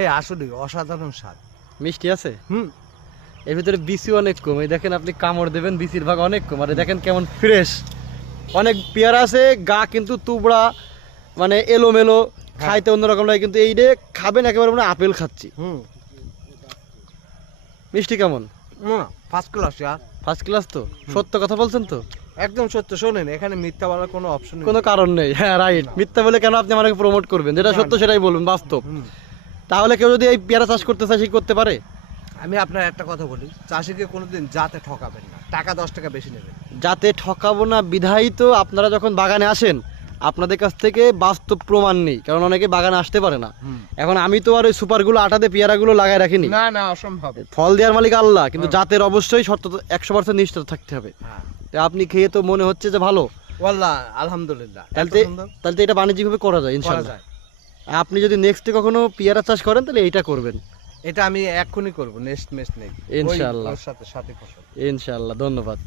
এই আসলে অসাধারণ স্বাদ। মিষ্টি আছে? হুম। এর ভিতরে বিসি অনেক কম, এই দেখেন আপনি কামড় দেবেন বিসির ভাগ অনেক কম। আর এই দেখেন কেমন ফ্রেশ, অনেক পেয়ারা আছে গা কিন্তু তুবড়া, মানে এলোমেলো, খাইতে অন্যরকম লাগে, কিন্তু এই রে খাবেন একেবারে মানে আপেল খাচ্ছি। হুম। মিষ্টি কেমন? ফার্স্ট ক্লাস ইয়ার। ফার্স্ট ক্লাস তো? সত্য কথা বলছেন তো? একদম সত্য। শোনেন, এখানে মিথ্যা বলার কোনো অপশন নেই। কোনো কারণ নেই। হ্যাঁ রাইট, মিথ্যা বলে কেন আপনি আমাকে প্রমোট করবেন? যেটা না, সত্য না। সেটাই বলবেন, বাস্তব। হুম। তাহলে কেউ যদি এই পেয়ারা চাষ করতে চায় সে কি করতে পারে? আমি আপনার একটা কথা বলি, চাষিকে কোনোদিন যাতে ঠকাবেন না, টাকা 10 টাকা বেশি নেবেন। যাতে ঠকাবো না বিধায়ী তো আপনারা যখন বাগানে আসেন আপনাদের কাছ থেকে বাস্তব প্রমাণ নেই, কারণ অনেকে বাগানে আসতে পারে না। এখন আমি তো আর ওই সুপারগুলো আটাতে পেয়ারাগুলো লাগায় রাখিনি। না না, অসম্ভব। ফল দেওয়ার মালিক আল্লাহ, কিন্তু জাতের অবশ্যই সত্য 100% নিশ্চিত থাকতে হবে। হ্যাঁ। তো আপনি খেয়ে তো মনে হচ্ছে যে ভালো, ওয়াল্লাহ আলহামদুলিল্লাহ। এত তাহলে সুন্দর তাহলে তো এটা বাণিজ্যিকভাবে করা যায় করা ইনশাআল্লাহ। যায়। আপনি যদি নেক্সটে কখনো পেয়ারা চাষ করেন তাহলে এইটা করবেন এটা আমি এক্ষুনি করবো, নেক্সট মেস নেই। ইনশাআল্লাহ। ওর সাথে সাথে ফসল। ইনশাআল্লাহ, ধন্যবাদ।